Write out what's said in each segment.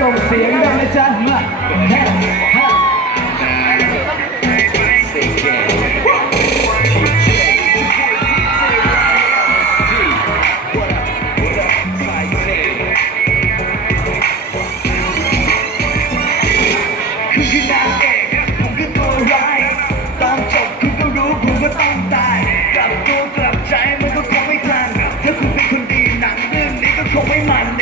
ส่งเสียงดังนะจ๊ะมาแฮ่แฮ่คุณคือนางเอกผ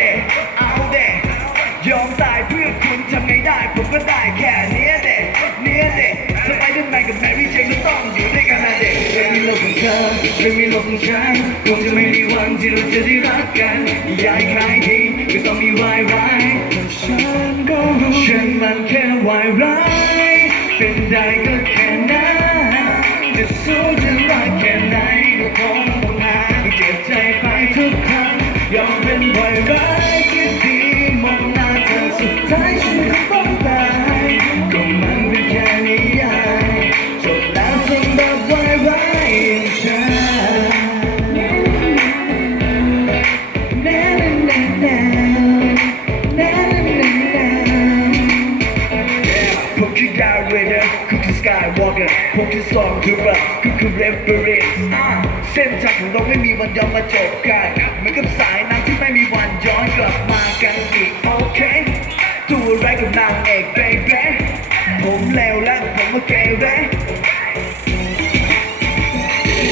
ไม่มีโลกของคงจะไม่มีวันที่เราจะได้รักกันอยากให้ใครดีก็ต้องมีวายร้ายฉันก็รู้ฉันมันแค่วายร้ายเป็นได้ก็ กายวอล์กเกอร์ผมคือซองคือรักคุณคือเรฟเฟอเรนซ์เส้นทางของเราไม่มีวันย้อนมาจบกันเหมือนกับสายน้ำที่ไม่มีวันย้อนกลับมากันอีกโอเคตัวอะไรายกับนางเอกเบเบ้ผมเลวและผมก็เกเร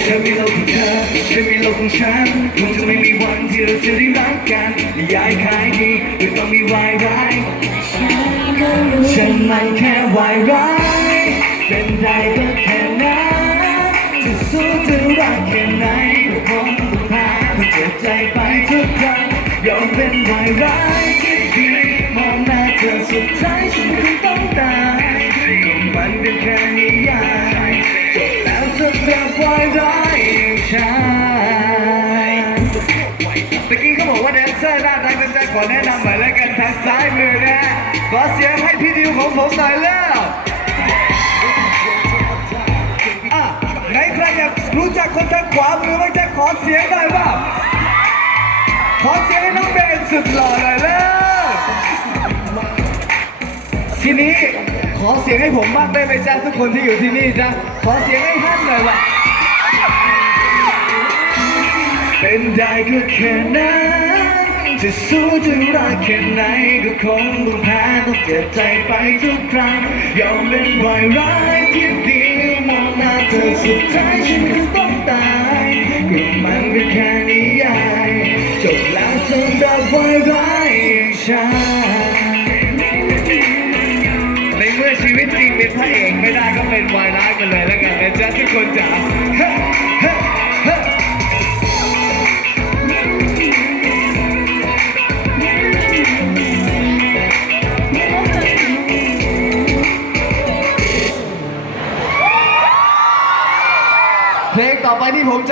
เธอมีโลกของเธอฉันมีโลกของฉันคงจะไม่มีวันที่เราจะได้รักกันนิยายขายดีหรือต้องมีวายร้ายฉันมันแค่วายร้ายเป็น ได้ก็แค่นั้นจะสู้จะรักแค่ไหนก็คงต้องพาเจ็บใจไปทุกครั้งยอมเป็นวายร้ายคิดดีมองหน้าเธอสุดท้ายฉันคงต้องตายก็มันเป็นแค่นิยายจบแล้วสำหรับวายร้ายอย่างฉันตะกี้เขาบอกว่าแดนเซอร์น่ารักจังใจขอแนะนำหน่อยแล้วกันทางซ้ายมือนะขอเสียงให้พี่ดิวของผมหน่อยแล้ว รู้จักคนทางขวามือบ้างจะขอเสียงหน่อยบ้างขอเสียงให้น้องเบนสุดหล่อหน่อยแล้วทีนี้ขอเสียงให้ผมบ้างได้ไหมจ๊ะทุกคนที่อยู่ที่นี่จ๊ะขอเสียงให้ท่านหน่อยว่ะเป็นได้ก็แค่นั้นจะสู้จะรักแค่ไหนก็คงต้องแพ้ต้องเจ็บใจไปทุกครั้งยอมเป็นวายร้ายที่ สุดท้ายฉันก็ต้องตายก็มันก็แค่นิยายจบแล้วสำหรับวายร้ายอย่างฉันในเมื่อชีวิตจริงเป็นพระเอกไม่ได้ก็เป็นวายร้ายไปเลยแล้วกันนะจ๊ะทุกคนจ๋า ต่อไปที่ผมจะ